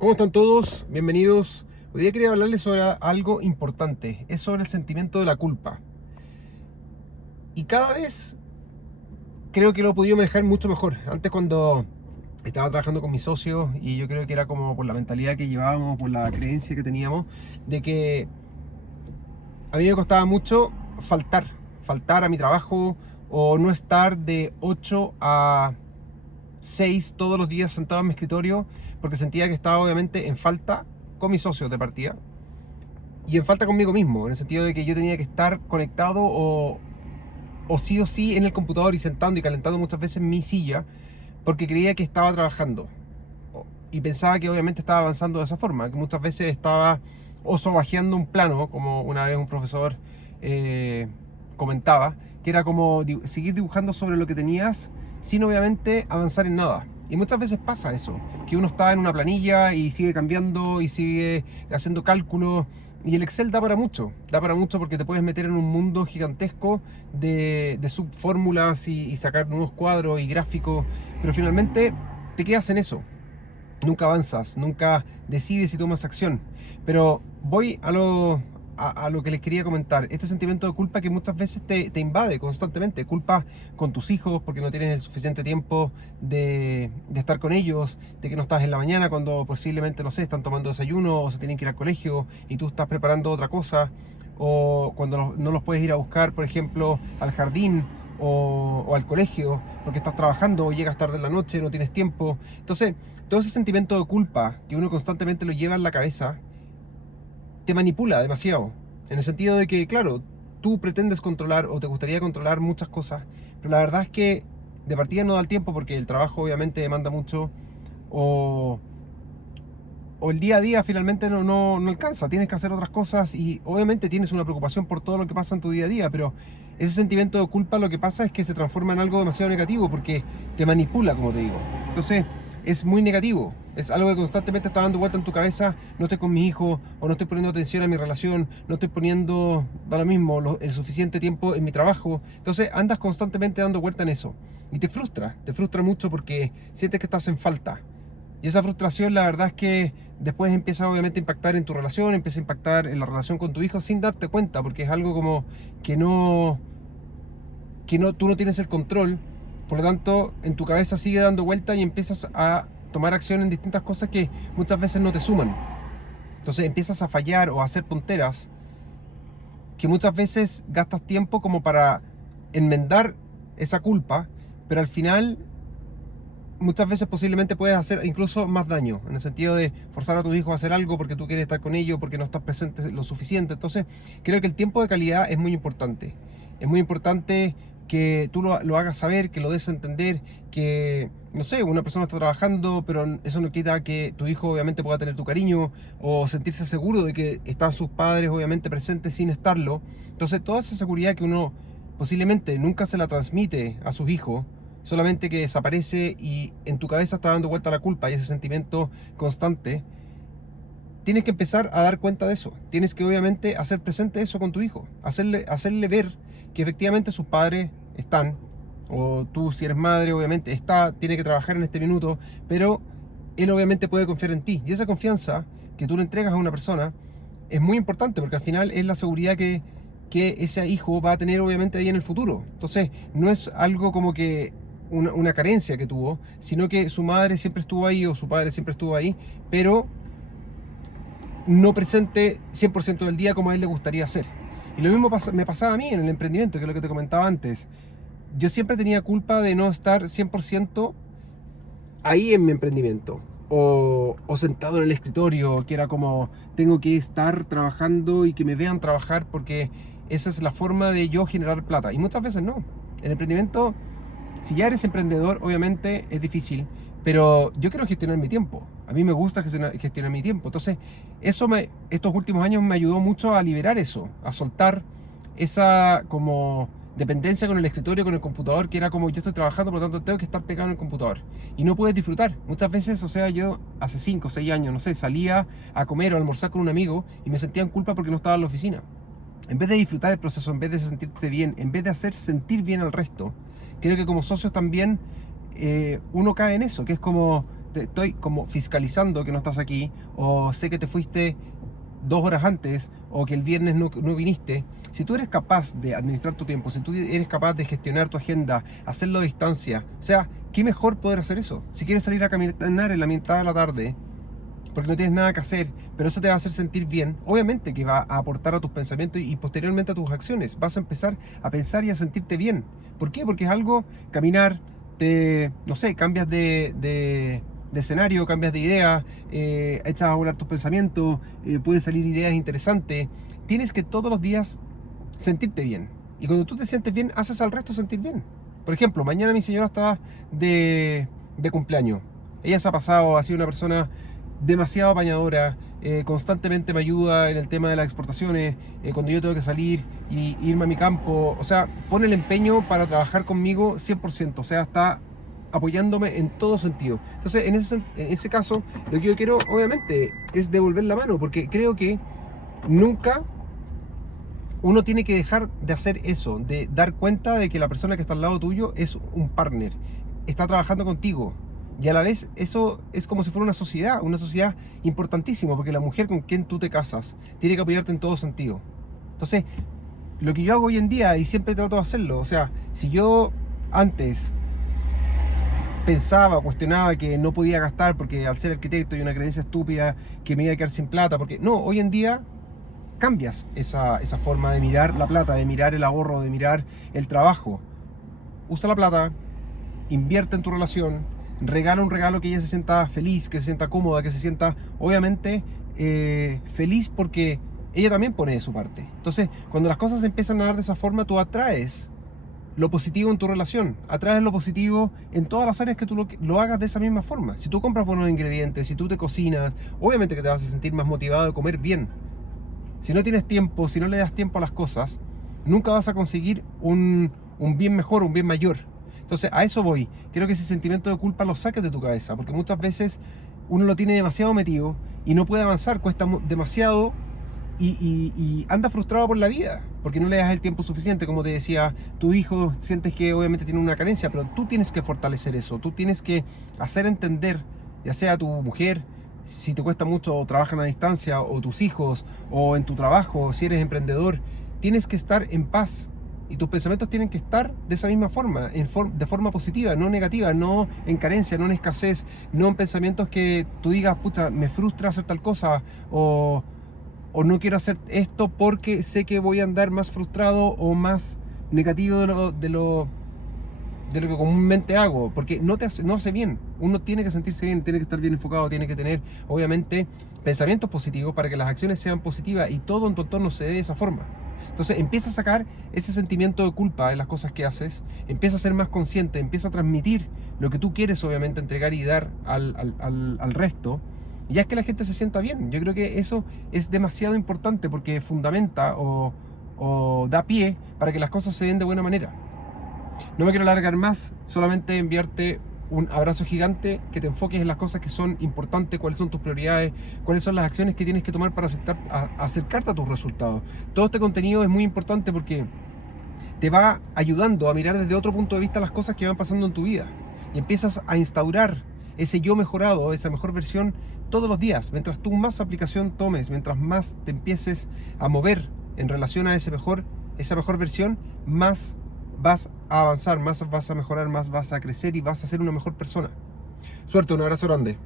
¿Cómo están todos? Bienvenidos. Hoy día quería hablarles sobre algo importante. Es sobre el sentimiento de la culpa. Y cada vez creo que lo he podido manejar mucho mejor. Antes cuando estaba trabajando con mis socios y yo creo que era como por la mentalidad que llevábamos, por la creencia que teníamos, de que a mí me costaba mucho faltar a mi trabajo o no estar de 8 a 6 todos los días sentado en mi escritorio porque sentía que estaba obviamente en falta con mis socios de partida y en falta conmigo mismo, en el sentido de que yo tenía que estar conectado o sí en el computador y sentando y calentando muchas veces mi silla porque creía que estaba trabajando y pensaba que obviamente estaba avanzando de esa forma, que muchas veces estaba o sobajeando un plano, como una vez un profesor eh, comentaba, que era como seguir dibujando sobre lo que tenías sin obviamente avanzar en nada. Y muchas veces pasa eso, que uno está en una planilla y sigue cambiando y sigue haciendo cálculos. Y el Excel da para mucho porque te puedes meter en un mundo gigantesco de subfórmulas y sacar nuevos cuadros y gráficos, pero finalmente te quedas en eso. Nunca avanzas, nunca decides y tomas acción. Pero voy a lo que les quería comentar. Este sentimiento de culpa que muchas veces te invade constantemente. Culpa con tus hijos porque no tienes el suficiente tiempo de estar con ellos, de que no estás en la mañana cuando posiblemente, no sé, están tomando desayuno o se tienen que ir al colegio y tú estás preparando otra cosa. O cuando no los puedes ir a buscar, por ejemplo, al jardín o al colegio porque estás trabajando o llegas tarde en la noche, no tienes tiempo. Entonces, todo ese sentimiento de culpa que uno constantemente lo lleva en la cabeza te manipula demasiado. En el sentido de que, claro, tú pretendes controlar o te gustaría controlar muchas cosas, pero la verdad es que de partida no da el tiempo porque el trabajo obviamente demanda mucho o, o el día a día finalmente no alcanza. Tienes que hacer otras cosas y obviamente tienes una preocupación por todo lo que pasa en tu día a día, pero ese sentimiento de culpa lo que pasa es que se transforma en algo demasiado negativo porque te manipula, como te digo. Entonces es muy negativo. Es algo que constantemente está dando vuelta en tu cabeza. No estoy con mi hijo, o no estoy poniendo atención a mi relación, no estoy poniendo, da lo mismo, el suficiente tiempo en mi trabajo. Entonces andas constantemente dando vuelta en eso. Y te frustra mucho porque sientes que estás en falta. Y esa frustración, la verdad es que después empieza obviamente a impactar en tu relación, empieza a impactar en la relación con tu hijo sin darte cuenta, porque es algo como que tú no tienes el control. Por lo tanto, en tu cabeza sigue dando vuelta y empiezas a tomar acción en distintas cosas que muchas veces no te suman. Entonces empiezas a fallar o a hacer tonteras que muchas veces gastas tiempo como para enmendar esa culpa, pero al final muchas veces posiblemente puedes hacer incluso más daño, en el sentido de forzar a tus hijos a hacer algo porque tú quieres estar con ellos, porque no estás presente lo suficiente. Entonces, creo que el tiempo de calidad es muy importante. Es muy importante que tú lo hagas saber, que lo des a entender, que, no sé, una persona está trabajando, pero eso no quita que tu hijo obviamente pueda tener tu cariño o sentirse seguro de que están sus padres obviamente presentes sin estarlo. Entonces, toda esa seguridad que uno posiblemente nunca se la transmite a sus hijos, solamente que desaparece y en tu cabeza está dando vuelta la culpa y ese sentimiento constante, tienes que empezar a dar cuenta de eso. Tienes que obviamente hacer presente eso con tu hijo, hacerle ver que efectivamente sus padres están, o tú si eres madre obviamente tiene que trabajar en este minuto, pero él obviamente puede confiar en ti. Y esa confianza que tú le entregas a una persona es muy importante porque al final es la seguridad que ese hijo va a tener obviamente ahí en el futuro. Entonces no es algo como que una carencia que tuvo, sino que su madre siempre estuvo ahí o su padre siempre estuvo ahí, pero no presente 100% del día como a él le gustaría hacer. Y lo mismo me pasaba a mí en el emprendimiento, que es lo que te comentaba antes. Yo siempre tenía culpa de no estar 100% ahí en mi emprendimiento. O sentado en el escritorio, que era como, tengo que estar trabajando y que me vean trabajar porque esa es la forma de yo generar plata. Y muchas veces no. El emprendimiento, si ya eres emprendedor, obviamente es difícil, pero yo quiero gestionar mi tiempo. A mí me gusta gestionar mi tiempo. Entonces, estos últimos años me ayudó mucho a liberar eso, a soltar esa como dependencia con el escritorio, con el computador, que era como yo estoy trabajando, por lo tanto tengo que estar pegado en el computador. Y no puedes disfrutar. Muchas veces, o sea, yo hace 5 o 6 años, no sé, salía a comer o a almorzar con un amigo y me sentía en culpa porque no estaba en la oficina. En vez de disfrutar el proceso, en vez de sentirte bien, en vez de hacer sentir bien al resto, creo que como socios también uno cae en eso, que es como te estoy como fiscalizando que no estás aquí, o sé que te fuiste 2 horas antes, o que el viernes no viniste. Si tú eres capaz de administrar tu tiempo, si tú eres capaz de gestionar tu agenda, hacerlo a distancia, o sea, ¿qué mejor poder hacer eso? Si quieres salir a caminar en la mitad de la tarde, porque no tienes nada que hacer, pero eso te va a hacer sentir bien, obviamente que va a aportar a tus pensamientos y posteriormente a tus acciones. Vas a empezar a pensar y a sentirte bien. ¿Por qué? Porque es algo, caminar, no sé, cambias de escenario, cambias de idea, echas a volar tus pensamientos, pueden salir ideas interesantes. Tienes que todos los días sentirte bien. Y cuando tú te sientes bien, haces al resto sentir bien. Por ejemplo, mañana mi señora está de cumpleaños. Ella se ha pasado, ha sido una persona demasiado apañadora, constantemente me ayuda en el tema de las exportaciones, cuando yo tengo que salir y irme a mi campo, o sea, pone el empeño para trabajar conmigo 100%, o sea, está apoyándome en todo sentido. Entonces, en ese caso, lo que yo quiero, obviamente, es devolver la mano, porque creo que nunca uno tiene que dejar de hacer eso, de dar cuenta de que la persona que está al lado tuyo es un partner, está trabajando contigo. Y a la vez eso es como si fuera una sociedad importantísima, porque la mujer con quien tú te casas tiene que apoyarte en todo sentido. Entonces, lo que yo hago hoy en día, y siempre trato de hacerlo, o sea, si yo antes pensaba, cuestionaba que no podía gastar porque al ser arquitecto y una creencia estúpida que me iba a quedar sin plata, porque no, hoy en día cambias esa forma de mirar la plata, de mirar el ahorro, de mirar el trabajo. Usa la plata, invierte en tu relación, regala un regalo que ella se sienta feliz, que se sienta cómoda, que se sienta obviamente feliz, porque ella también pone de su parte. Entonces, cuando las cosas se empiezan a dar de esa forma, tú atraes lo positivo en tu relación, atraes lo positivo en todas las áreas que tú lo hagas de esa misma forma. Si tú compras buenos ingredientes, si tú te cocinas, obviamente que te vas a sentir más motivado de comer bien. Si no tienes tiempo, si no le das tiempo a las cosas, nunca vas a conseguir un bien mejor, un bien mayor. Entonces, a eso voy. Quiero que ese sentimiento de culpa lo saques de tu cabeza, porque muchas veces uno lo tiene demasiado metido y no puede avanzar, cuesta demasiado y anda frustrado por la vida, porque no le das el tiempo suficiente. Como te decía, tu hijo sientes que obviamente tiene una carencia, pero tú tienes que fortalecer eso, tú tienes que hacer entender, ya sea a tu mujer, si te cuesta mucho o trabajan a distancia, o tus hijos, o en tu trabajo, si eres emprendedor, tienes que estar en paz. Y tus pensamientos tienen que estar de esa misma forma, de forma positiva, no negativa, no en carencia, no en escasez, no en pensamientos que tú digas, pucha, me frustra hacer tal cosa, o no quiero hacer esto porque sé que voy a andar más frustrado o más negativo de lo que comúnmente hago, porque no hace bien. Uno tiene que sentirse bien, tiene que estar bien enfocado, tiene que tener, obviamente, pensamientos positivos para que las acciones sean positivas y todo en tu entorno se dé de esa forma. Entonces empieza a sacar ese sentimiento de culpa en las cosas que haces, empieza a ser más consciente, empieza a transmitir lo que tú quieres, obviamente, entregar y dar al resto, y ya es que la gente se sienta bien. Yo creo que eso es demasiado importante, porque fundamenta o da pie para que las cosas se den de buena manera. No me quiero alargar más, solamente enviarte un abrazo gigante, que te enfoques en las cosas que son importantes, cuáles son tus prioridades, cuáles son las acciones que tienes que tomar para acercarte a tus resultados. Todo este contenido es muy importante porque te va ayudando a mirar desde otro punto de vista las cosas que van pasando en tu vida, y empiezas a instaurar ese yo mejorado, esa mejor versión todos los días. Mientras tú más aplicación tomes, mientras más te empieces a mover en relación a esa mejor versión, más vas a avanzar, más vas a mejorar, más vas a crecer y vas a ser una mejor persona. Suerte, un abrazo grande.